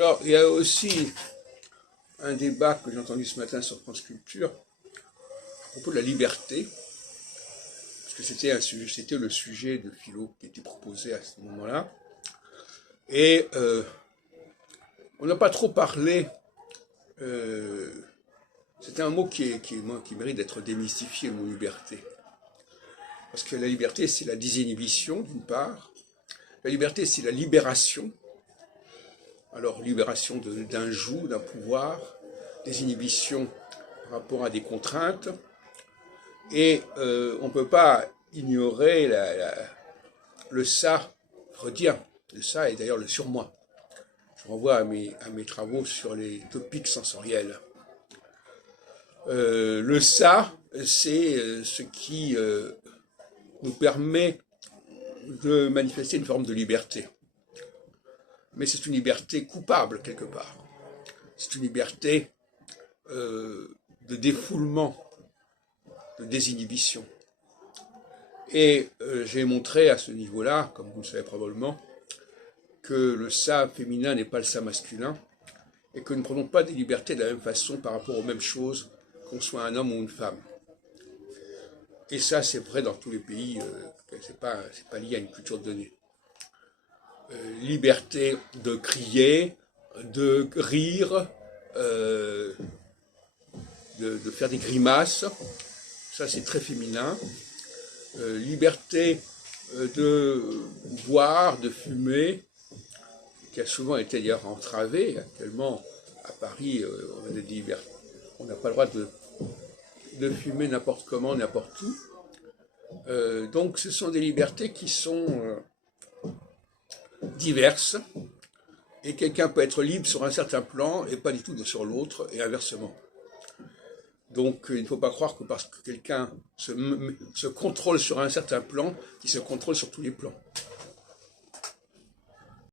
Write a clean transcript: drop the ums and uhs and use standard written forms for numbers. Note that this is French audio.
Alors, il y a aussi un débat que j'ai entendu ce matin sur France Culture à propos de la liberté, parce que c'était le sujet de philo qui était proposé à ce moment-là. Et on n'a pas trop parlé. euh, c'est un mot qui mérite d'être démystifié, le mot liberté. Parce que la liberté, c'est la désinhibition, d'une part. La liberté, c'est la libération. Alors, libération d'un joug, d'un pouvoir, des inhibitions par rapport à des contraintes. Et on ne peut pas ignorer le ça freudien, le ça et d'ailleurs le surmoi. Je renvoie à mes travaux sur les topics sensoriels. Le ça, c'est ce qui nous permet de manifester une forme de liberté. Mais c'est une liberté coupable quelque part. C'est une liberté de défoulement, de désinhibition. Et j'ai montré à ce niveau-là, comme vous le savez probablement, que le ça féminin n'est pas le ça masculin, et que nous ne prenons pas des libertés de la même façon par rapport aux mêmes choses, qu'on soit un homme ou une femme. Et ça, c'est vrai dans tous les pays, c'est pas lié à une culture donnée. Liberté de crier, de rire, de faire des grimaces, ça c'est très féminin. Liberté de boire, de fumer, qui a souvent été d'ailleurs entravée. Actuellement, à Paris, on n'a pas le droit de fumer n'importe comment, n'importe où. Donc ce sont des libertés qui sont diverses, et quelqu'un peut être libre sur un certain plan et pas du tout sur l'autre, et inversement. Donc il ne faut pas croire que parce que quelqu'un se contrôle sur un certain plan, qu'il se contrôle sur tous les plans.